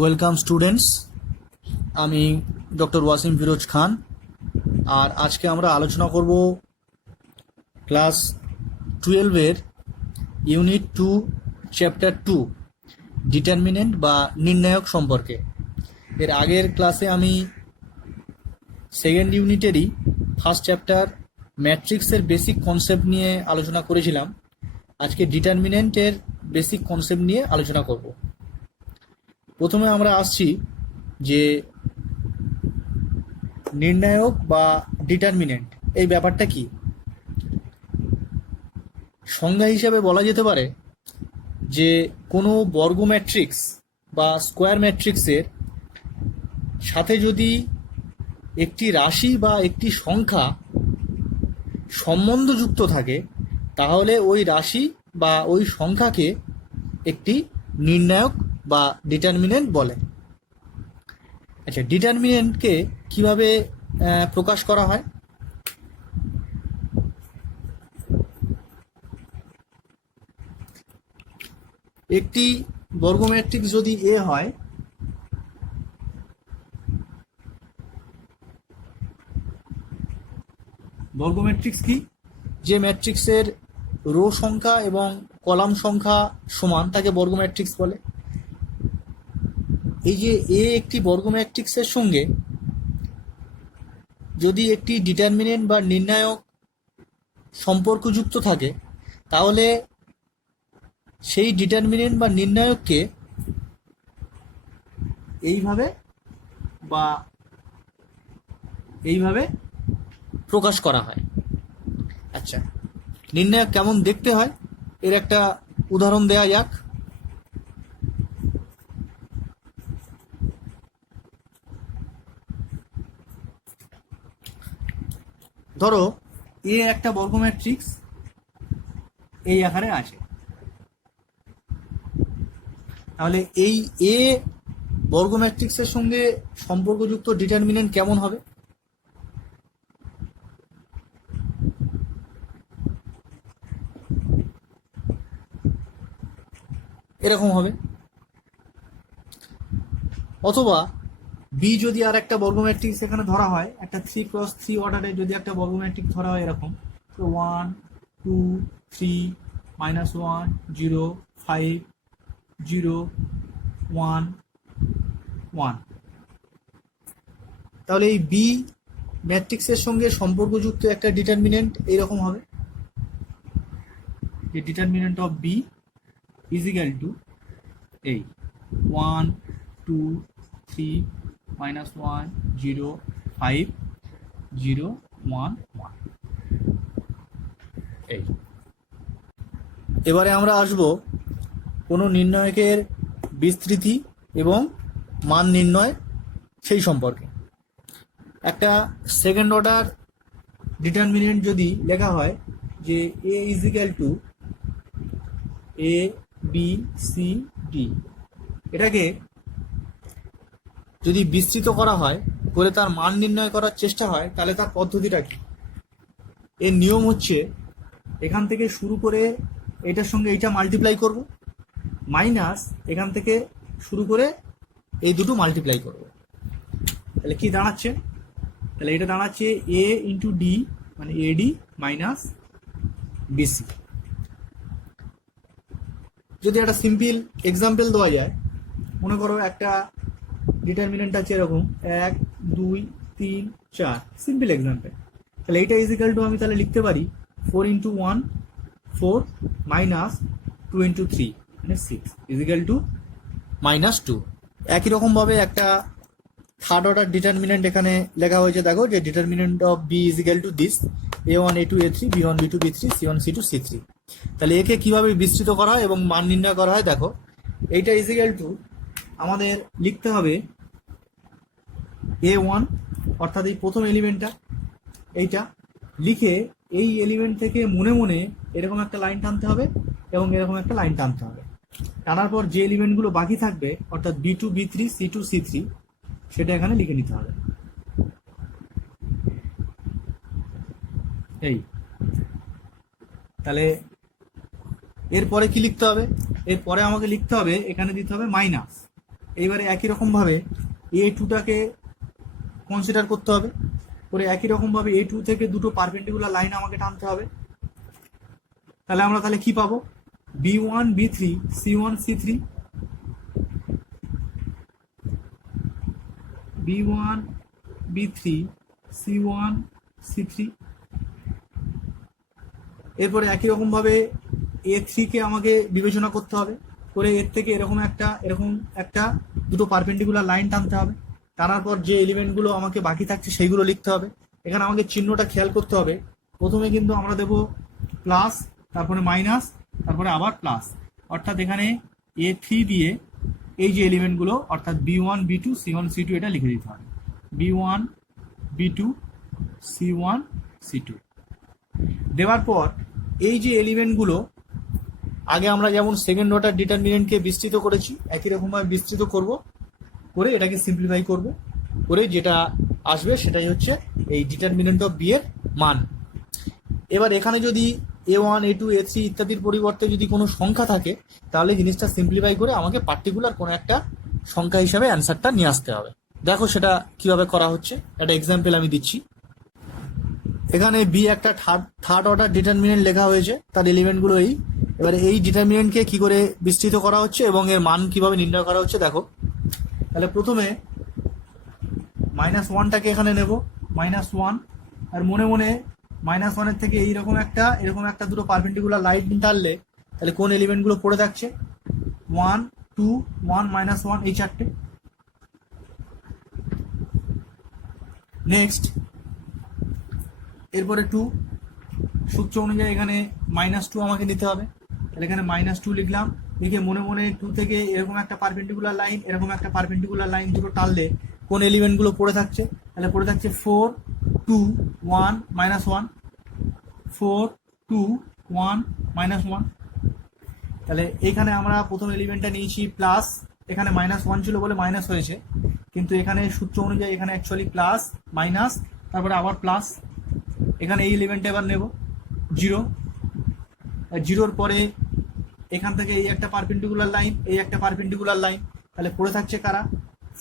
Welcome students, আমি doctor Wasim Firoz খান। আর আজকে আমরা আলোচনা করব ক্লাস 12-এর ইউনিট 2 চ্যাপ্টার 2 ডিটারমিনেন্ট বা নির্ণায়ক সম্পর্কে। এর আগের ক্লাসে আমি সেকেন্ড ইউনিটেরই ফার্স্ট চ্যাপ্টার ম্যাট্রিক্সের বেসিক কনসেপ্ট নিয়ে আলোচনা করেছিলাম। আজকে ডিটারমিনেন্টের বেসিক কনসেপ্ট নিয়ে আলোচনা করব। প্রথমে আমরা আসছি যে নির্ণায়ক বা ডিটারমিনেন্ট এই ব্যাপারটা কি। সংজ্ঞা হিসেবে বলা যেতে পারে যে কোনো বর্গ ম্যাট্রিক্স বা স্কোয়ার ম্যাট্রিক্সের সাথে যদি একটি রাশি বা একটি সংখ্যা সম্বন্ধযুক্ত থাকে তাহলে ওই রাশি বা ওই সংখ্যাকে একটি নির্ণায়ক বা ডিটারমিনেন্ট বলে। আচ্ছা, ডিটারমিনেন্টকে কিভাবে প্রকাশ করা হয়? একটি বর্গ ম্যাট্রিক্স যদি এ হয়, বর্গ ম্যাট্রিক্স কি? যে ম্যাট্রিক্সের রো সংখ্যা এবং কলাম সংখ্যা সমান তাকে বর্গ ম্যাট্রিক্স বলে। এই যে এ একটি বর্গ ম্যাট্রিক্সের সঙ্গে যদি একটি ডিটারমিনেন্ট বা নির্ণায়ক সম্পর্কযুক্ত থাকে তাহলে সেই ডিটারমিনেন্ট বা নির্ণায়ককে এইভাবে প্রকাশ করা হয়। আচ্ছা, নির্ণায়ক কেমন দেখতে হয় এর একটা উদাহরণ দেয়া যাক। ধরো এ একটা বর্গ ম্যাট্রিক্স এই আকারে আছে, তাহলে এই এ বর্গ ম্যাট্রিক্সের সঙ্গে সম্পর্কযুক্ত ডিটারমিনেন্ট কেমন হবে? এরকম হবে। অথবা বি যদি আর একটা বর্গ ম্যাট্রিক্স এখানে ধরা হয়, একটা 3x3 অর্ডারে যদি একটা বর্গ ম্যাট্রিক্স ধরা হয় এরকম, তো 1 2 3 -1 0 5 0 1 1, তাহলে এই বি ম্যাট্রিক্সের সঙ্গে সম্পর্কযুক্ত একটা ডিটারমিনেন্ট এইরকম হবে। যে determinant of B is equal to এই 1 2 3 -1 0 5 0 1 1। এই এবারে আমরা আসব কোনো নির্ণায়কের বিস্তৃতি এবং মান নির্ণয় সেই সম্পর্কে। একটা সেকেন্ড অর্ডার ডিটারমিনেন্ট যদি লেখা হয় যে A is equal to A B C D, এটাকে যদি বিস্তৃত করা হয় করে তার মান নির্ণয় করার চেষ্টা হয় তাহলে তার পদ্ধতিটা কি? এর নিয়ম হচ্ছে এখান থেকে শুরু করে এটার সঙ্গে এইটা মাল্টিপ্লাই করব, মাইনাস এখান থেকে শুরু করে এই দুটো মাল্টিপ্লাই করব। তাহলে কি দাঁড়াচ্ছে? তাহলে এটা দাঁড়াচ্ছে এ ইন্টু ডি মানে এডি মাইনাস বিসি। যদি একটা সিম্পল এক্সাম্পল দেওয়া যায়, মনে করো একটা ডিটারমিনেন্ট আছে এরকম 1 2 3 4, সিম্পল এক্সাম্পল। তাহলে এইটা ইজ ইকুয়াল টু আমি তাহলে লিখতে পারি 4 ইন্টু 1 4 মাইনাস 2 ইন্টু 3 মানে 6 ইজ ইকুয়াল টু -2। একই রকমভাবে একটা থার্ড অর্ডার ডিটারমিনেন্ট এখানে লেখা হয়েছে, দেখো যে determinant of B is equal to this a1 a2 a3 b1 b2 b3 c1 c2 c3। তাহলে একে কিভাবে বিস্তৃত করা হয় এবং মান নির্ণয় করা হয় দেখো। এইটা ইজ ইকুয়াল টু আমাদের লিখতে হবে a1 অর্থাৎ এই প্রথম এলিমেন্টটা, এইটা লিখে এই এলিমেন্ট থেকে মনে মনে এরকম একটা লাইন টানতে হবে এবং এরকম একটা লাইন টানতে হবে। টানার পর যে এলিমেন্টগুলো বাকি থাকবে অর্থাৎ b2 b3 c2 c3 সেটা এখানে লিখে নিতে হবে। এই তাহলে এরপরে কি লিখতে হবে? এরপরে আমাকে লিখতে হবে, এখানে দিতে হবে মাইনাস এইবারে একই রকমভাবে A2টাকে কনসিডার করতে হবে, করে একই রকমভাবে A2 থেকে দুটো পারপেন্ডিকুলার লাইন আমাকে টানতে হবে। তাহলে আমরা কি পাবো, B1 B3 C1 C3, B1 B3 C1 C3। এরপরে একই রকমভাবে A3কে আমাকে বিবেচনা করতে হবে, করে এর থেকে এরকম একটা দুটো পারপেন্ডিকুলার লাইন টানতে হবে। টানার পর যে এলিমেন্টগুলো আমাকে বাকি থাকছে সেইগুলো লিখতে হবে। এখানে আমাকে চিহ্নটা খেয়াল করতে হবে, প্রথমে কিন্তু আমরা দেব প্লাস, তারপরে মাইনাস, তারপরে আবার প্লাস, অর্থাৎ এখানে A3 দিয়ে এই যে এলিমেন্টগুলো অর্থাৎ B1 B2 C1 C2 এটা লিখে দিতে হবে, B1 B2 C1 C2। দেওয়ার পর এই যে এলিমেন্টগুলো আগে আমরা যেমন সেকেন্ড অর্ডার ডিটারমিনেন্টকে বিস্তৃত করেছি, একই রকমভাবে বিস্তৃত করব, করে এটাকে সিম্পলিফাই করব, করে যেটা আসবে সেটাই হচ্ছে এই ডিটারমিনেন্ট অফ বি এর মান। এবার এখানে যদি A1 A2 A3 ইত্যাদির পরিবর্তে যদি কোনো সংখ্যা থাকে, তাহলে জিনিসটা সিম্পলিফাই করে আমাকে পার্টিকুলার কোনো একটা সংখ্যা হিসাবে অ্যান্সারটা নিয়ে আসতে হবে। দেখো সেটা কিভাবে করা হচ্ছে, একটা এক্সাম্পল আমি দিচ্ছি। এখানে বি একটা থার্ড অর্ডার ডিটারমিনেন্ট লেখা হয়েছে, তার এলিমেন্টগুলো এই। এবারে এই ডিটারমিনেন্টকে কি করে বিস্তৃত করা হচ্ছে এবং এর মান কিভাবে নির্ণয় করা হচ্ছে দেখো। তাহলে প্রথমে -1টাকে এখানে নেব, -1, আর মনে মনে -1 থেকে এরকম একটা দুটো পারপেন্ডিকুলার লাইন টানলে তাহলে কোন এলিমেন্টগুলো পড়ে থাকছে, 1 2 1 -1 এই চারটে। নেক্সট এরপরে 2, সূত্র অনুযায়ী এখানে -2 আমাকে নিতে হবে, তাহলে এখানে -2 লিখলাম। লিখে মনে মনে 2 থেকে এরকম একটা পারপেন্ডিকুলার লাইন দুটো টানলে কোন এলিমেন্টগুলো পড়ে থাকছে, তাহলে পড়ে থাকছে 4 2 1 -1, 4 2 1 -1। তাহলে এইখানে আমরা প্রথম এলিমেন্টটা নিয়েছি প্লাস, এখানে -1 ছিল বলে মাইনাস হয়েছে, কিন্তু এখানে সূত্র অনুযায়ী এখানে অ্যাকচুয়ালি প্লাস মাইনাস তারপরে আবার প্লাস। এখানে এই এলিমেন্টটা এবার নেব 0, 0-র পরে এখান থেকে এই একটা পারপেন্ডিকুলার লাইন, এই একটা পারপেন্ডিকুলার লাইন, তাহলে পড়ে থাকছে কারা,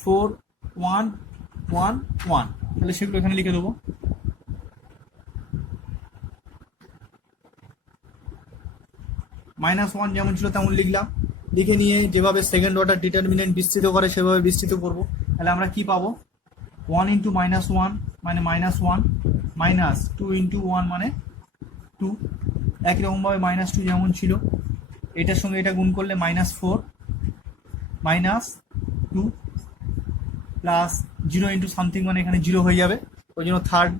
4 1 1 1, তাহলে সেগুলো এখানে লিখে দেবো। -1 যেমন ছিল তেমন লিখলাম, লিখে নিয়ে যেভাবে সেকেন্ড অর্ডার ডিটারমিনেন্ট বিস্তৃত করে সেভাবে বিস্তৃত করব। তাহলে আমরা কি পাবো, 1 × -1 মানে -1, -2 × 1 মানে 2। একই রকমভাবে -2 যেমন ছিল এটার সঙ্গে এটা গুণ করলে -4 -2 প্লাস 0 × সামথিং মানে এখানে 0 হয়ে যাবে, ওই জন্য থার্ড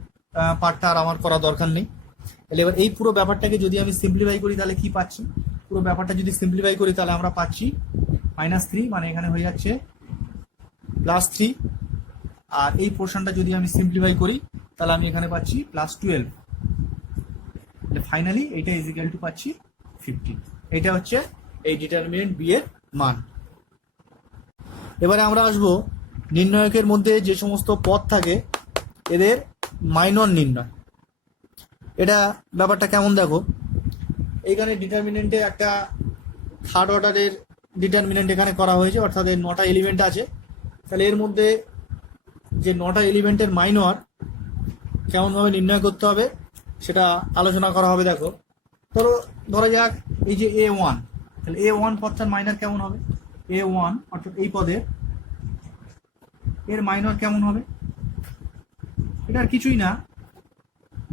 পার্টটা আর আমার করা দরকার নেই। তাহলে এবার এই পুরো ব্যাপারটাকে যদি আমি সিম্পলিফাই করি তাহলে কি পাচ্ছি, পুরো ব্যাপারটা যদি সিম্পলিফাই করি তাহলে আমরা পাচ্ছি -3 মানে এখানে হয়ে যাচ্ছে +3, আর এই পোর্শনটা যদি আমি সিম্পলিফাই করি তাহলে আমি এখানে পাচ্ছি +12। তাহলে ফাইনালি এটা ইজিক্যাল টু পাচ্ছি 15। এটা হচ্ছে এই ডিটারমিনেন্ট বি এর মান। এবারে আমরা আসবো নির্ণায়কের মধ্যে যে সমস্ত পদ থাকে এদের মাইনর নির্ণয়। এটা ব্যাপারটা কেমন দেখো, এইখানে ডিটারমিনেন্টে একটা থার্ড অর্ডারের ডিটারমিনেন্ট এখানে করা হয়েছে, অর্থাৎ এর 9টা এলিমেন্ট আছে। তাহলে এর মধ্যে যে 9টা এলিমেন্টের মাইনর কেমনভাবে নির্ণয় করতে হবে সেটা আলোচনা করা হবে। দেখো ধরা যাক এই যে A1, তাহলে A1 পদটার মাইনর কেমন হবে, A1 অর্থাৎ এই পদের এর মাইনর কেমন হবে, এটা আর কিছুই না,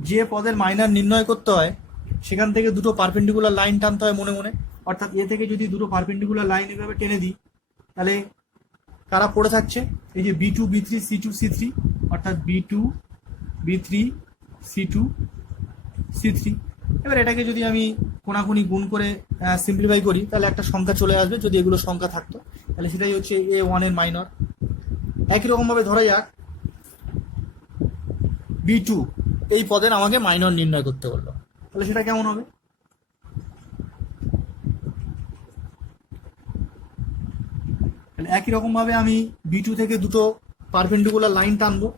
যে পদের মাইনর নির্ণয় করতে হয় সেখান থেকে দুটো পারপেন্ডিকুলার লাইন টানতে হয় মনে মনে, অর্থাৎ এ থেকে যদি দুটো পারপেন্ডিকুলার লাইন এভাবে টেনে দিই তাহলে কারা পড়ে থাকছে, এই যে B2 B3 C2 C3, অর্থাৎ B2 B3 C2 C3। এবার এটাকে যদি আমি কোনাকুনি গুণ করে সিম্পলিফাই করি তাহলে একটা সংখ্যা চলে আসবে, যদি এগুলো সংখ্যা থাকতো তাহলে সেটাই হচ্ছে A1 এর মাইনর। একই রকমভাবে ধরা যাক B2 এই পদের আমাকে মাইনর নির্ণয় করতে বললো, তাহলে সেটা কেমন হবে, তাহলে একই রকমভাবে আমি B2 থেকে দুটো পারপেন্ডিকুলার লাইন টানবো,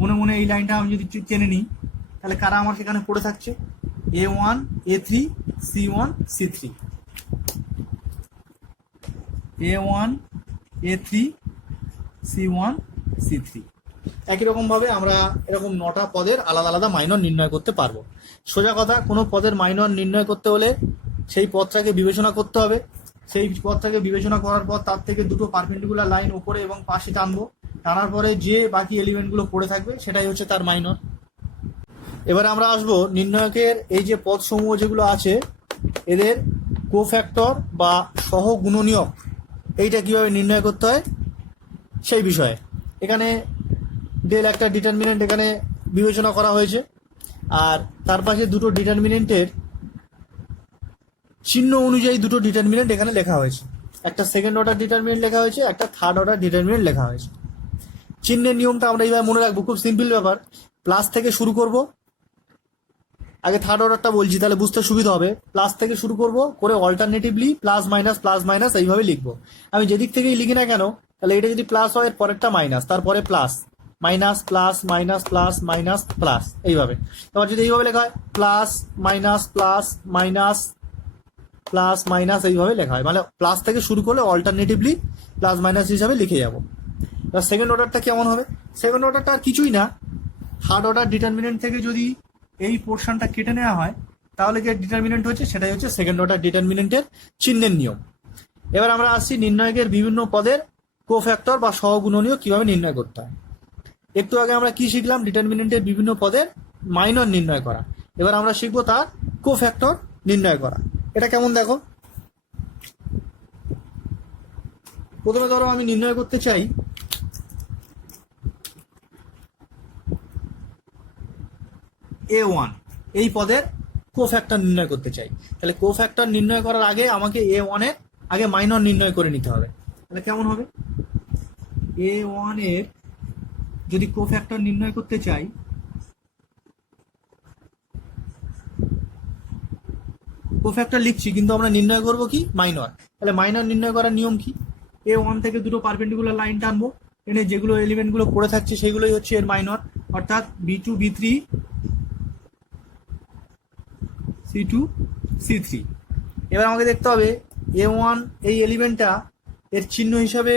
মনে মনে এই লাইনটা আমি যদি টেনে নিই তাহলে কারা আমার সেখানে পড়ে থাকছে, A1 A3 C1 C3। A1 A3 C1 C3। একই রকমভাবে আমরা এরকম 9টা পদের আলাদা আলাদা মাইনর নির্ণয় করতে পারবো। সোজা কথা, কোনো পদের মাইনর নির্ণয় করতে হলে সেই পদটাকে বিবেচনা করতে হবে। সেই পদটাকে বিবেচনা করার পর তার থেকে দুটো পারপেন্ডিকুলার লাইন উপরে এবং পাশে টানবো। টানার পরে যে বাকি এলিমেন্টগুলো পড়ে থাকবে সেটাই হচ্ছে তার মাইনর। এবারে আমরা আসবো নির্ণায়কের এই যে পদসমূহ যেগুলো আছে এদের কোফ্যাক্টর বা সহগুণনীয়ক এইটা কিভাবে নির্ণয় করতে হয় সেই বিষয়ে। এখানে ডেল একটা ডিটারমিনেন্ট এখানে বিবেচনা করা হয়েছে, আর তার পাশে দুটো ডিটারমিনেন্টের চিহ্ন অনুযায়ী দুটো ডিটারমিনেন্ট এখানে লেখা হয়েছে। একটা সেকেন্ড অর্ডার ডিটারমিনেন্ট লেখা হয়েছে, একটা থার্ড অর্ডার ডিটারমিনেন্ট লেখা হয়েছে। চিহ্নের নিয়মটা আমরা এইভাবে মনে রাখবো, খুব সিম্পল ব্যাপার। প্লাস থেকে শুরু করব, আগে থার্ড অর্ডারটা বলছি তাহলে বুঝতে সুবিধা হবে। প্লাস থেকে শুরু করব করে অল্টারনেটিভলি প্লাস মাইনাস এইভাবে লিখবো। আমি যেদিক থেকেই লিখি না কেন, তাহলে এটা যদি প্লাস হয় এর পরেরটা মাইনাস, তারপরে plus minus plus minus plus minus plus এইভাবে। এবার যদি এইভাবে লেখা হয় plus minus plus minus plus minus এইভাবে লেখা হয়, মানে প্লাস থেকে শুরু করলে অল্টারনেটিভলি প্লাস মাইনাস হিসাবে লিখে যাবো। এবার সেকেন্ড অর্ডারটা কেমন হবে? সেকেন্ড অর্ডারটা আর কিছুই না, থার্ড অর্ডার ডিটারমিনেন্ট থেকে যদি এই পোর্শনটা কেটে নেওয়া হয় তাহলে যে ডিটারমিনেন্ট হচ্ছে সেটাই হচ্ছে সেকেন্ড অর্ডার ডিটারমিনেন্টের চিহ্নের নিয়ম। এবার আমরা আসছি নির্ণয়কের বিভিন্ন পদের কোফ্যাক্টর বা সহগুণনীয় কিভাবে নির্ণয় করতে হয়। একটু আগে আমরা কি শিখলাম? ডিটারমিনেন্টের বিভিন্ন পদের মাইনর নির্ণয় করা। এবার আমরা শিখবো তার কোফ্যাক্টর নির্ণয় করা। এটা কেমন দেখো, প্রথমে ধরো আমি নির্ণয় করতে চাই A1, এই পদের কোফ্যাক্টর নির্ণয় করতে চাই। তাহলে কোফ্যাক্টর নির্ণয় করার আগে আমাকে A1 এর আগে মাইনর নির্ণয় করে নিতে হবে। তাহলে কেমন হবে? A1 এর যদি কোফ্যাক্টর নির্ণয় করতে চাই, কোফ্যাক্টর লিখছি কিন্তু আমরা নির্ণয় করব কি? মাইনর। তাহলে মাইনর নির্ণয় করার নিয়ম কি? A1 থেকে দুটো পারপেন্ডিকুলার লাইন টানবো, এনে যেগুলো এলিমেন্টগুলো পড়ে থাকছে সেগুলোই হচ্ছে এর মাইনর, অর্থাৎ B2 B3 C2 C3। এবার আমাকে দেখতে হবে A1 এই এলিমেন্টটা এর চিহ্ন হিসাবে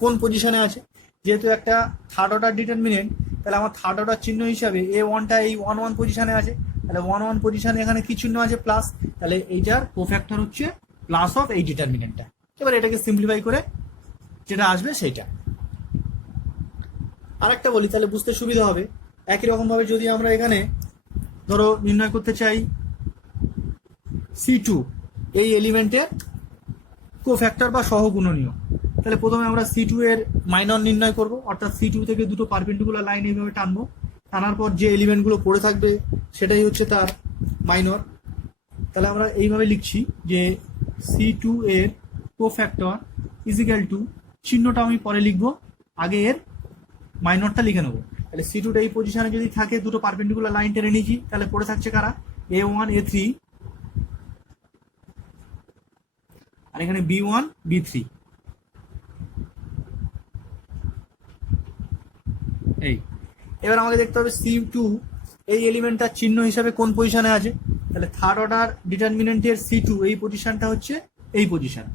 কোন পজিশনে আছে। যেহেতু একটা থার্ড অর্ডার ডিটারমিনেন্ট, তাহলে আমার থার্ড অর্ডার চিহ্ন হিসাবে A1টা এই 1 1 পজিশনে আছে। তাহলে 1 1 পজিশনে এখানে কি চিহ্ন আছে? প্লাস। তাহলে এইটার কোফ্যাক্টর হচ্ছে প্লাস অফ এই ডিটারমিনেন্টটা। এবার এটাকে সিম্পলিফাই করে যেটা আসবে সেইটা। আরেকটা বলি তাহলে বুঝতে সুবিধা হবে। একই রকমভাবে যদি আমরা এখানে ধরো নির্ণয় করতে চাই C2 এই এলিমেন্টের কোফ্যাক্টর বা সহগুণনীয়, তাহলে প্রথমে আমরা C2 এর মাইনর নির্ণয় করব, অর্থাৎ C2 থেকে দুটো পারপেন্ডিকুলার লাইন এইভাবে টানবো। টানার পর যে এলিমেন্টগুলো পড়ে থাকবে সেটাই হচ্ছে তার মাইনর। তাহলে আমরা এইভাবে লিখছি যে C2 এর কোফ্যাক্টর ইজিক্যাল টু, চিহ্নটা আমি পরে লিখবো, আগে এর মাইনরটা লিখে নেবো। তাহলে C2টা এই পজিশনে যদি থাকে, দুটো পারপেন্ডিকুলার লাইন টেনে নিয়েছি, তাহলে পড়ে থাকছে কারা? A1 A3 আর এখানে B1 B3। এই এবার আমাকে দেখতে হবে C2 এই এলিমেন্টটার চিহ্ন হিসাবে কোন পজিশনে আছে। তাহলে থার্ড অর্ডার ডিটারমিনেন্টের C2 এই পজিশনটা হচ্ছে এই পজিশন,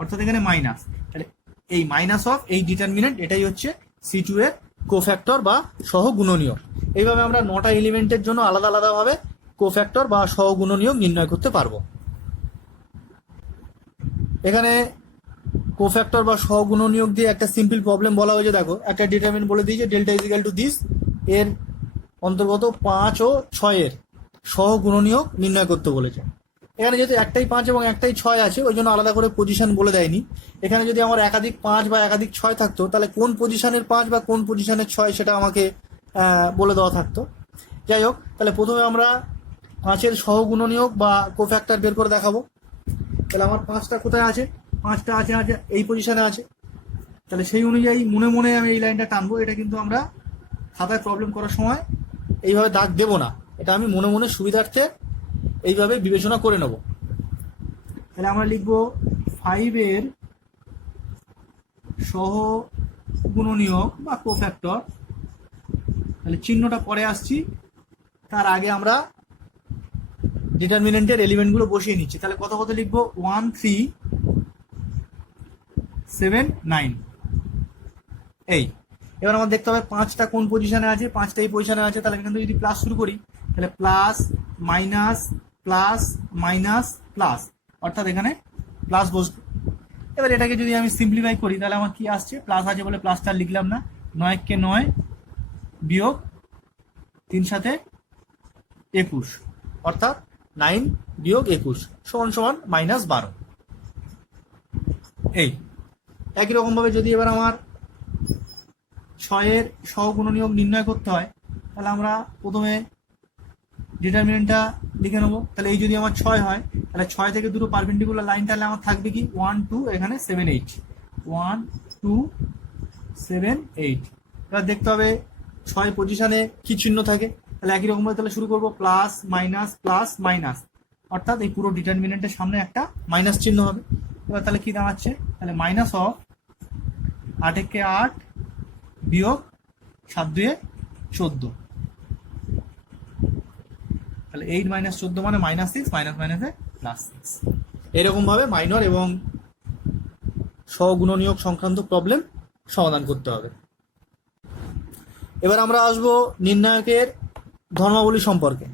অর্থাৎ এখানে মাইনাস। তাহলে এই মাইনাস অফ এই ডিটারমিনেন্ট এটাই হচ্ছে C2 এর কোফ্যাক্টর বা সহগুণনীয়। এইভাবে আমরা 9টা এলিমেন্টের জন্য আলাদা আলাদাভাবে কোফ্যাক্টর বা সহগুণনীয় নির্ণয় করতে পারবো। এখানে কোফ্যাক্টর বা সহগুণনীয়ক দিয়ে একটা সিম্পল প্রবলেম বলা হয়েছে। দেখো, একটা ডিটারমিনেন্ট বলে দিয়েছে delta is equal to this, এর অন্তর্গত 5 ও 6 এর সহগুণনীয়ক নির্ণয় করতে বলেছে। এখানে যেহেতু একটাই 5 এবং একটাই 6 আছে, ওই জন্য আলাদা করে পজিশন বলে দেয়নি। এখানে যদি আমার একাধিক 5 বা একাধিক 6 থাকতো, তাহলে কোন পজিশনের 5 বা কোন পজিশনের 6 সেটা আমাকে বলে দেওয়া থাকতো। যাই হোক, তাহলে প্রথমে আমরা 5-এর সহগুণনীয়ক বা কোফ্যাক্টর বের করে দেখাবো। তাহলে আমার 5টা কোথায় আছে? 5টা আছে এই পজিশনে আছে। তাহলে সেই অনুযায়ী মনে মনে আমি এই লাইনটা টানবো। এটা কিন্তু আমরা খাতায় প্রবলেম করার সময় এইভাবে দাগ দেবো না, এটা আমি মনে মনে সুবিধার্থে এইভাবে বিবেচনা করে নেব। তাহলে আমরা লিখবো 5-এর সহগুণনীয়ক বা কোফ্যাক্টর। তাহলে চিহ্নটা পরে আসছি, তার আগে আমরা ডিটারমিনেন্টের এলিমেন্টগুলো বসিয়ে নিচ্ছি। তাহলে কত কত লিখবো? 1 3 7 9 এই। এবার আমার দেখতে হবে 5টা কোন পজিশনে আছে, 5টা এই পজিশনে আছে, তাহলে এখান থেকে যদি প্লাস শুরু করি তাহলে plus minus plus minus plus, অর্থাৎ এখানে প্লাস বসবে। এবার এটাকে যদি আমি সিম্পলিফাই করি তাহলে আমার কি আসছে, প্লাস আছে বলে প্লাসটা লিখলাম না, 9 কে 9 বিয়োগ 3 সাথে 21, অর্থাৎ 9 বিয়োগ 21 সমান সমান -12। এই একই রকমভাবে যদি এবার আমার 6-এর সহগুণনীয়ক নির্ণয় করতে হয় তাহলে আমরা প্রথমে ডিটারমিনেন্টটা লিখে নেবো। তাহলে এই যদি আমার 6 হয় তাহলে 6 থেকে দুটো পারপেন্ডিকুলার লাইন, তাহলে আমার থাকবে কি 1 2, এখানে 7 8, 1 2 7 8। এবার দেখতে হবে 6 পজিশনে কি চিহ্ন থাকে, তাহলে একই রকমভাবে তাহলে শুরু করবো প্লাস মাইনাস, অর্থাৎ এই পুরো ডিটারমিনেন্টের সামনে একটা মাইনাস চিহ্ন হবে। এবার তাহলে কি দাঁড়াচ্ছে, তাহলে মাইনাস অফ 8 একে 8 বিয়োগ 7 2 14, তাহলে 8 - 14 মানে -6, মাইনাসে +6। এরকম ভাবে মাইনর এবং সহগুণনীয়ক সংক্রান্ত প্রবলেম সমাধান করতে হবে। এবার আমরা আসবো নির্ণায়কের ধর্মাবলী সম্পর্কে।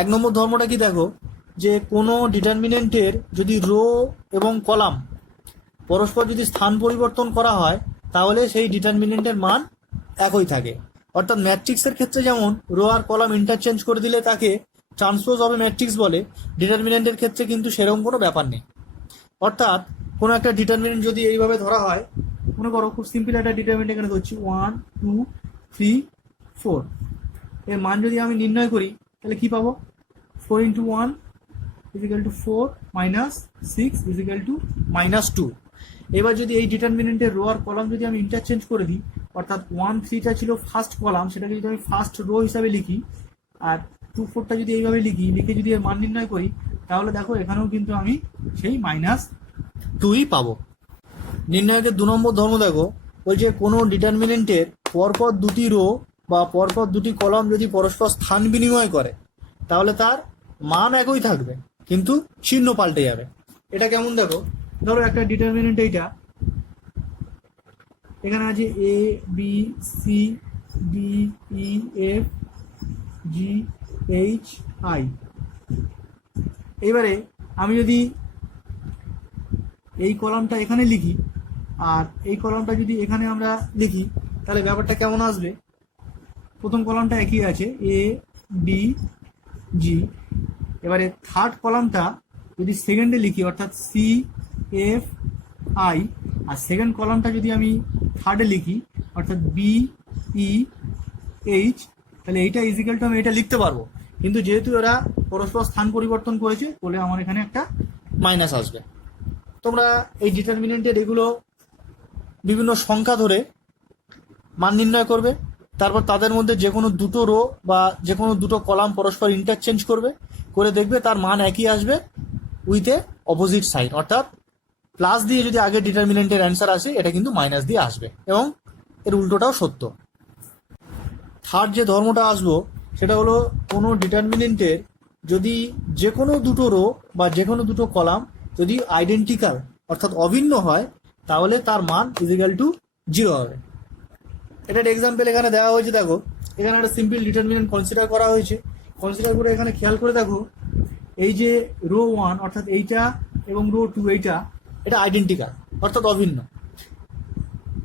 1 নম্বর ধর্মটা কি দেখো, যে কোনো ডিটারমিনেন্টের যদি রো এবং কলাম পরস্পর যদি স্থান পরিবর্তন করা হয় তাহলে সেই ডিটারমিনেন্টের মান একই থাকে। অর্থাৎ ম্যাট্রিক্সের ক্ষেত্রে যেমন রো আর কলাম ইন্টারচেঞ্জ করে দিলে তাকে ট্রান্সপোজ অফ এ ম্যাট্রিক্স বলে, ডিটারমিনেন্টের ক্ষেত্রে কিন্তু সেরকম কোনো ব্যাপার নেই। অর্থাৎ কোনো একটা ডিটারমিনেন্ট যদি এইভাবে ধরা হয়, মনে করো খুব সিম্পল একটা ডিটারমিনেন্ট এখানে ধরছি 1 2 3 4, এর মান যদি আমি নির্ণয় করি তাহলে কি পাবো, 4 × 1 = 4 -6 = -2। এবার যদি এই ডিটারমিনেন্টের রো আর কলাম যদি আমি ইন্টারচেঞ্জ করে দিই, অর্থাৎ 1 3টা ছিল ফার্স্ট কলাম, সেটাকে যদি আমি ফার্স্ট রো হিসাবে লিখি, আর 2 4টা যদি এইভাবে লিখে যদি এর মান নির্ণয় করি তাহলে দেখো এখানেও কিন্তু আমি সেই -2ই পাবো। নির্ণায়কের 2 নম্বর ধর্ম দেখো, ওই যে কোনো ডিটারমিনেন্টের পরপর দুটি রো বা পরপর দুটি কলাম যদি পরস্পর স্থান বিনিময় করে তাহলে তার মান একই থাকবে কিন্তু চিহ্ন পাল্টে যাবে। এটা কেমন দেখো, ধরো একটা ডিটারমিনেন্ট এইটা, এখানে আছে A B C D E F G H I। এবারে আমি যদি এই কলামটা এখানে লিখি আর এই কলামটা যদি এখানে আমরা লিখি তাহলে ব্যাপারটা কেমন আসবে, প্রথম কলামটা একই আছে A B G, এবারে থার্ড কলামটা যদি সেকেন্ডে লিখি অর্থাৎ C F I, আর সেকেন্ড কলামটা যদি আমি থার্ডে লিখি অর্থাৎ B E H, তাহলে এইটা ইজিক্যাল টু আমি এটা লিখতে পারবো, কিন্তু যেহেতু এরা পরস্পর স্থান পরিবর্তন করেছে বলে আমার এখানে একটা মাইনাস আসবে। তোমরা এই ডিটারমিনেন্টের এগুলো বিভিন্ন সংখ্যা ধরে মান নির্ণয় করবে, তারপর তাদের মধ্যে যে কোনো দুটো রো বা যে কোনো দুটো কলাম পরস্পর ইন্টারচেঞ্জ করে দেখবে তার মান একই আসবে উইথ এ অপোজিট সাইড, অর্থাৎ প্লাস দিয়ে যদি আগে ডিটারমিনেন্টের অ্যান্সার আসে এটা কিন্তু মাইনাস দিয়ে আসবে, এবং এর উল্টোটাও সত্য। থার্ড যে ধর্মটা আসবো সেটা হলো কোনো ডিটারমিনেন্টের যদি যে কোনো দুটো রো বা যে কোনো দুটো কলাম যদি আইডেন্টিক্যাল অর্থাৎ অভিন্ন হয় তাহলে তার মান = 0 হবে। এটা একটা এক্সাম্পল এখানে দেওয়া হয়েছে, দেখো এখানে একটা সিম্পল ডিটারমিনেন্ট কনসিডার করা হয়েছে। কনসিডার করে এখানে খেয়াল করে দেখো এই যে রো 1 অর্থাৎ এইটা এবং রো 2 এটা আইডেন্টিক্যাল অর্থাৎ অভিন্ন।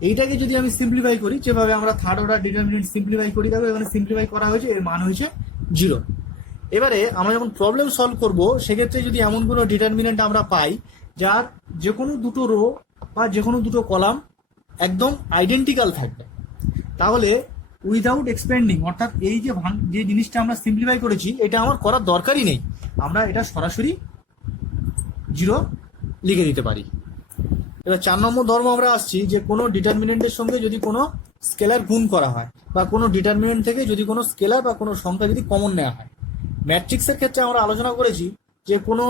এইটাকে যদি আমি সিম্পলিফাই করি, যেভাবে আমরা থার্ড অর্ডার ডিটারমিনেন্ট সিম্পলিফাই করি, দেখো এখানে সিম্পলিফাই করা হয়েছে, এর মান হয়েছে 0। এবারে আমরা যখন প্রবলেম সলভ করব সেক্ষেত্রে যদি এমন কোনো ডিটারমিনেন্ট আমরা পাই যার যে কোনো দুটো রো বা যে কোনো দুটো কলাম একদম আইডেন্টিক্যাল থাকবে, তাহলে উইদাউট এক্সপেন্ডিং অর্থাৎ এই যে জিনিসটা আমরা সিম্পলিফাই করেছি এটা আমার করার দরকারই নেই, আমরা এটা সরাসরি 0 লিখে দিতে পারি। এবার 4 নম্বর ধর্ম আমরা আসছি, যে কোনো ডিটারমিনেন্টের সঙ্গে যদি কোনো স্কেলার গুণ করা হয় বা কোনো ডিটারমিনেন্ট থেকে যদি কোনো স্কেলার বা কোনো সংখ্যা যদি কমন নেওয়া হয়। ম্যাট্রিক্সের ক্ষেত্রে আমরা আলোচনা করেছি যে কোনো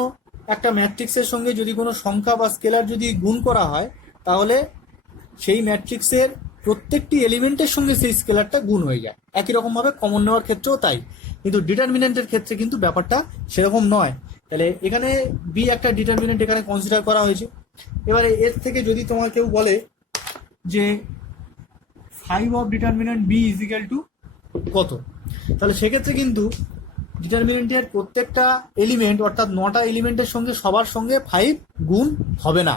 একটা ম্যাট্রিক্সের সঙ্গে যদি কোনো সংখ্যা বা স্কেলার যদি গুণ করা হয় তাহলে সেই ম্যাট্রিক্সের প্রত্যেকটি এলিমেন্টের সঙ্গে সেই স্কেলারটা গুণ হয়ে যায়। একই রকমভাবে কমন নেওয়ার ক্ষেত্রেও তাই, কিন্তু ডিটারমিনেন্টের ক্ষেত্রে কিন্তু ব্যাপারটা সেরকম নয়। তাহলে এখানে বি একটা ডিটারমিনেন্ট এখানে কনসিডার করা হয়েছে, এবারে এর থেকে যদি তোমার কেউ বলে যে 5 of determinant B is equal to কত, তাহলে সেক্ষেত্রে কিন্তু ডিটারমিনেন্টের প্রত্যেকটা এলিমেন্ট অর্থাৎ 9টা এলিমেন্টের সঙ্গে সবার সঙ্গে 5 গুণ হবে না।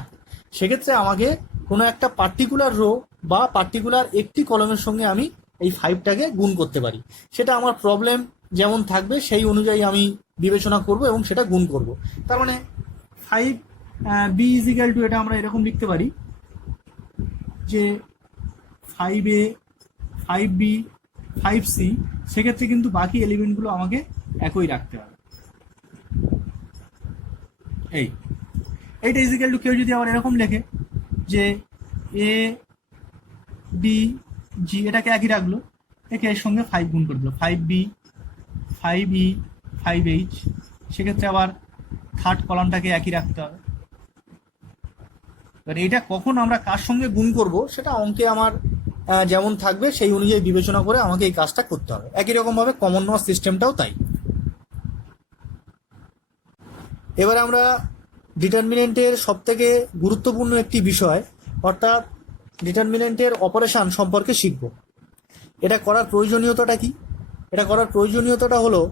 সেক্ষেত্রে আমাকে কোনো একটা পার্টিকুলার রো বা পার্টিকুলার একটি কলমের সঙ্গে আমি এই 5টাকে গুণ করতে পারি। সেটা আমার প্রবলেম যেমন থাকবে সেই অনুযায়ী আমি বিবেচনা করব এবং সেটা গুণ করব। তার মানে 5 বি ইজ ইকুয়াল টু, এটা আমরা এরকম লিখতে পারি যে 5a 5b 5c, সেক্ষেত্রে কিন্তু বাকি এলিমেন্টগুলো আমাকে একই রাখতে হবে। এইটা ইজিক্যাল টু কেউ যদি আবার এরকম লেখে যে এ ডি জি, এটাকে একই রাখলো, একে এর সঙ্গে 5 গুণ করে দিল, 5b 5e 5h, সেক্ষেত্রে আবার থার্ড কলামটাকে একই রাখতে হবে। এবার এটা কখন আমরা কার সঙ্গে গুণ করব সেটা অঙ্কে আমার যেমন থাকবে সেই অনুযায়ী বিবেচনা করে আমাকে এই কাজটা করতে হবে। একই রকমভাবে কমন নেওয়ার সিস্টেমটাও তাই। এবার আমরা ডিটারমিনেন্টের সবথেকে গুরুত্বপূর্ণ একটি বিষয় অর্থাৎ ডিটারমিনেন্টের অপারেশন সম্পর্কে শিখব। এটা করার প্রয়োজনীয়তাটা কি? এটা করার প্রয়োজনীয়তাটা হলো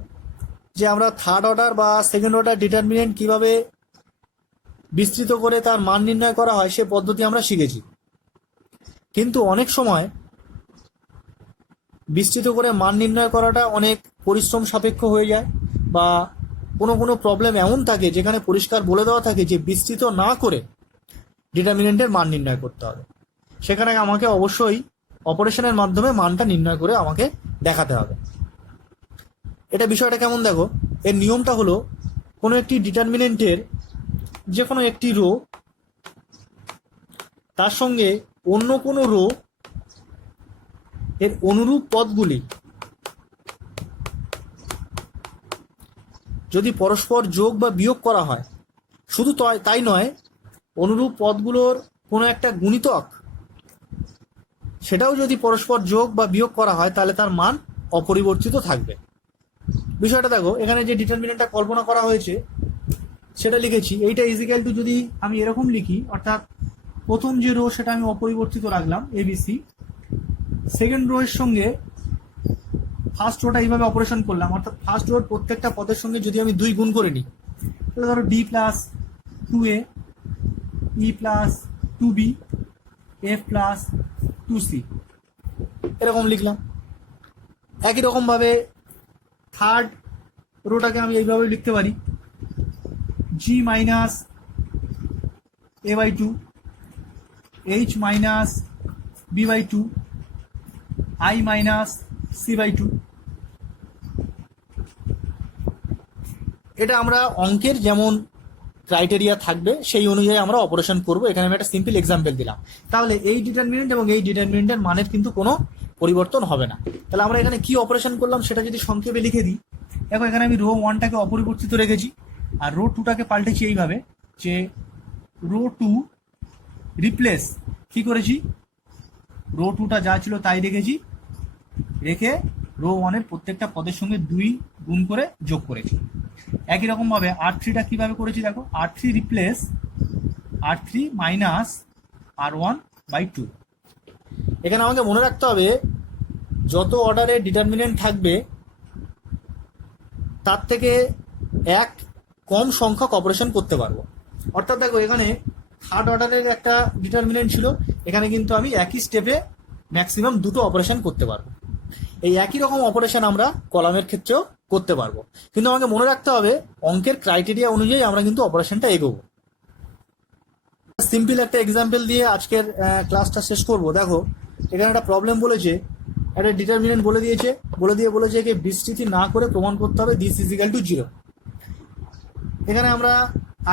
যে আমরা থার্ড অর্ডার বা সেকেন্ড অর্ডার ডিটারমিনেন্ট কিভাবে বিস্তৃত করে তার মান নির্ণয় করা হয় সে পদ্ধতি আমরা শিখেছি, কিন্তু অনেক সময় বিস্তৃত করে মান নির্ণয় করাটা অনেক পরিশ্রম সাপেক্ষ হয়ে যায়, বা কোনো প্রবলেম এমন থাকে যেখানে পরিষ্কার বলে দেওয়া থাকে যে বিস্তৃত না করে ডিটারমিনেন্টের মান নির্ণয় করতে হবে। সেখানে আমাকে অবশ্যই অপারেশনের মাধ্যমে মানটা নির্ণয় করে আমাকে দেখাতে হবে। এটা বিষয়টা কেমন দেখো, এর নিয়মটা হলো কোনো একটি ডিটারমিনেন্টের যে কোনো একটি রো তার সঙ্গে অন্য কোনো রো এর অনুরূপ পদগুলি যদি পরস্পর যোগ বা বিয়োগ করা হয়, শুধু তাই নয়, অনুরূপ পদগুলোর কোনো একটা গুণিতক সেটাও যদি পরস্পর যোগ বা বিয়োগ করা হয় তাহলে তার মান অপরিবর্তিত থাকবে। বিষয়টা দেখো, এখানে যে ডিটারমিনেন্টটা কল্পনা করা হয়েছে সেটা লিখেছি, এইটা ইজিক্যাল টু যদি আমি এরকম লিখি, অর্থাৎ প্রথম যে রো সেটা আমি অপরিবর্তিত রাখলাম এবিসি, সেকেন্ড রো এর সঙ্গে ফার্স্ট রোটা এইভাবে অপারেশন করলাম, অর্থাৎ ফার্স্ট রোর প্রত্যেকটা পদের সঙ্গে যদি আমি 2 গুণ করে নিই, তাহলে ধরো D plus 2a E plus 2b F plus 2c, এরকম লিখলাম। একই রকমভাবে থার্ড রোটাকে আমি এইভাবে লিখতে পারি, G minus A by 2 H minus B by 2 I minus C by 2। এটা আমরা অঙ্কের যেমন ক্রাইটেরিয়া থাকবে সেই অনুযায়ী আমরা অপারেশন করব। এখানে আমি একটা সিম্পল এক্সাম্পল দিলাম, তাহলে এই ডিটারমিনেন্ট এবং এই ডিটারমিনেন্টের মানের কিন্তু কোনো পরিবর্তন হবে না। তাহলে আমরা এখানে কি অপারেশন করলাম সেটা যদি সংক্ষেপে লিখে দিই, দেখো এখানে আমি রো 1টাকে অপরিবর্তিত রেখেছি আর রো 2টাকে পাল্টেছি এইভাবে যে রো 2 রিপ্লেস কি করেছি, রো 2টা যা ছিল তাই রেখেছি, রেখে রো 1-এর প্রত্যেকটা পদের সঙ্গে 2 গুণ করে যোগ করেছি। একই রকমভাবে R3টা কিভাবে করেছি দেখো, R3 replace R3 minus R1 by 2। এখানে আমাকে মনে রাখতে হবে যত অর্ডারের ডিটারমিনেন্ট থাকবে তার থেকে এক কম সংখ্যক অপারেশন করতে পারবো। অর্থাৎ দেখো এখানে থার্ড অর্ডারের একটা ডিটারমিনেন্ট ছিল, এখানে কিন্তু আমি একই স্টেপে ম্যাক্সিমাম 2টো অপারেশন করতে পারবো। এই একই রকম অপারেশন আমরা কলামের ক্ষেত্রেও করতে পারবো, কিন্তু আমাকে মনে রাখতে হবে অঙ্কের ক্রাইটেরিয়া অনুযায়ী আমরা কিন্তু অপারেশনটা এগোবো। সিম্পল একটা এক্সাম্পল দিয়ে আজকের ক্লাসটা শেষ করব। দেখো এখানে একটা প্রবলেম বলেছে, একটা ডিটারমিনেন্ট বলেছে যে বিস্তৃতি না করে প্রমাণ করতে হবে দিস ইজ ইকুয়াল টু 0। এখানে আমরা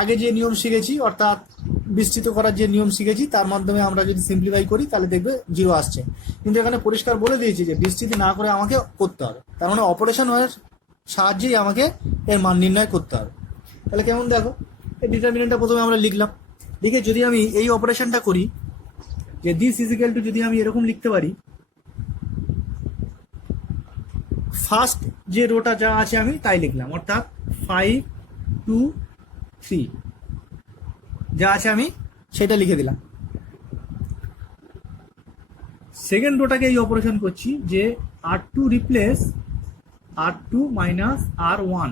আগে যে নিয়ম শিখেছি অর্থাৎ বিস্তৃত করার যে নিয়ম শিখেছি তার মাধ্যমে আমরা যদি সিম্পলিফাই করি তাহলে দেখবে 0 আসছে, কিন্তু এখানে পরিষ্কার বলে দিয়েছি যে বিস্তৃতি না করে আমাকে করতে হবে, তার মানে অপারেশন এর সাহায্যেই আমাকে এর মান নির্ণয় করতে হবে। তাহলে কেমন দেখো, এই ডিটারমিনেন্টটা প্রথমে আমরা লিখলাম, লিখে যদি আমি এই অপারেশনটা করি যে দিস ইজ ইকুয়াল টু, যদি আমি এরকম লিখতে পারি, ফার্স্ট যে রোটা যা আছে আমি তাই লিখলাম, অর্থাৎ 5 2 3 যা আছে আমি সেটা লিখে দিলাম। সেকেন্ড রোটাকে এই অপারেশন করছি যে R2 replace R2 minus R1,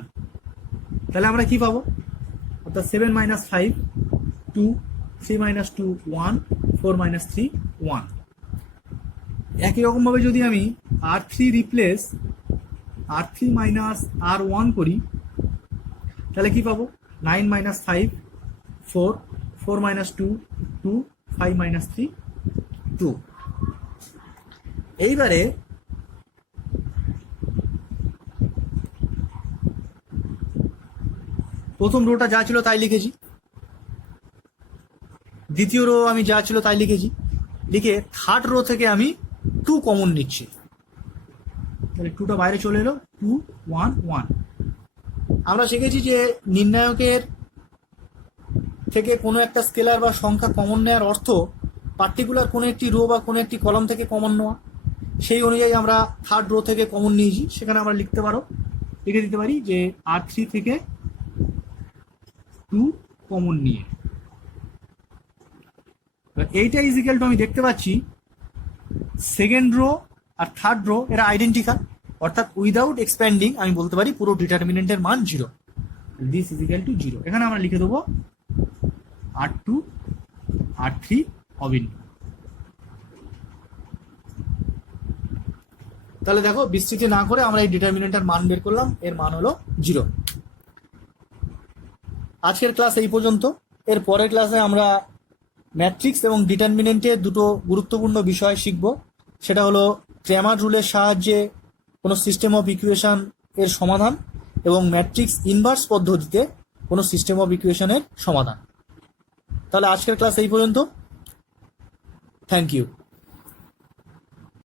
তাহলে আমরা কি পাবো, অর্থাৎ 7 মাইনাস 5 2, 3 মাইনাস 2 1, 4 মাইনাস 3 1। একই রকমভাবে যদি আমি R3 replace R3 minus R1 করি তাহলে কি পাবো, 9 মাইনাস 5 4, 4 মাইনাস 2 2, 5 মাইনাস 3 2। এইবারে প্রথম রোটা যা ছিল তাই লিখেছি, দ্বিতীয় রো আমি যা ছিল তাই লিখেছি, লিখে থার্ড রো থেকে আমি 2 কমন নিচ্ছি, তাহলে 2টা বাইরে চলে এলো, 2 1 1। আমরা শিখেছি যে নির্ণায়কের থেকে কোনো একটা স্কেলার বা সংখ্যা কমন নেওয়ার অর্থ পার্টিকুলার কোনো একটি রো বা কোনো একটি কলাম থেকে কমন নেওয়া। সেই অনুযায়ী আমরা থার্ড রো থেকে কমন নিয়েছি, সেখানে আমরা লিখে দিতে পারি যে R3 থেকে 2 কমন নিয়ে। এইটা ইজিক্যাল টু আমি দেখতে পাচ্ছি সেকেন্ড রো আর থার্ড রো এরা আইডেন্টিক্যাল, অর্থাৎ উইদাউট এক্সপ্যান্ডিং আমি বলতে পারি পুরো ডিটারমিনেন্টের মান 0, দিস ইজিক্যাল টু 0। এখানে আমরা লিখে দেবো R2 R3 অভিন্ন। তাহলে দেখো বিস্তৃতি না করে আমরা এই ডিটারমিনেন্টের মান বের করলাম, এর মান হলো 0। আজকের ক্লাস এই পর্যন্ত। এর পরের ক্লাসে আমরা ম্যাট্রিক্স এবং ডিটারমিনেন্টের দুটো গুরুত্বপূর্ণ বিষয় শিখব, সেটা হলো ক্র্যামার রুলের সাহায্যে কোনো সিস্টেম অফ ইকুয়েশন এর সমাধান এবং ম্যাট্রিক্স ইনভার্স পদ্ধতিতে কোনো সিস্টেম অফ ইকুয়েশনের সমাধান। তাহলে আজকের ক্লাস এই পর্যন্ত। Thank you.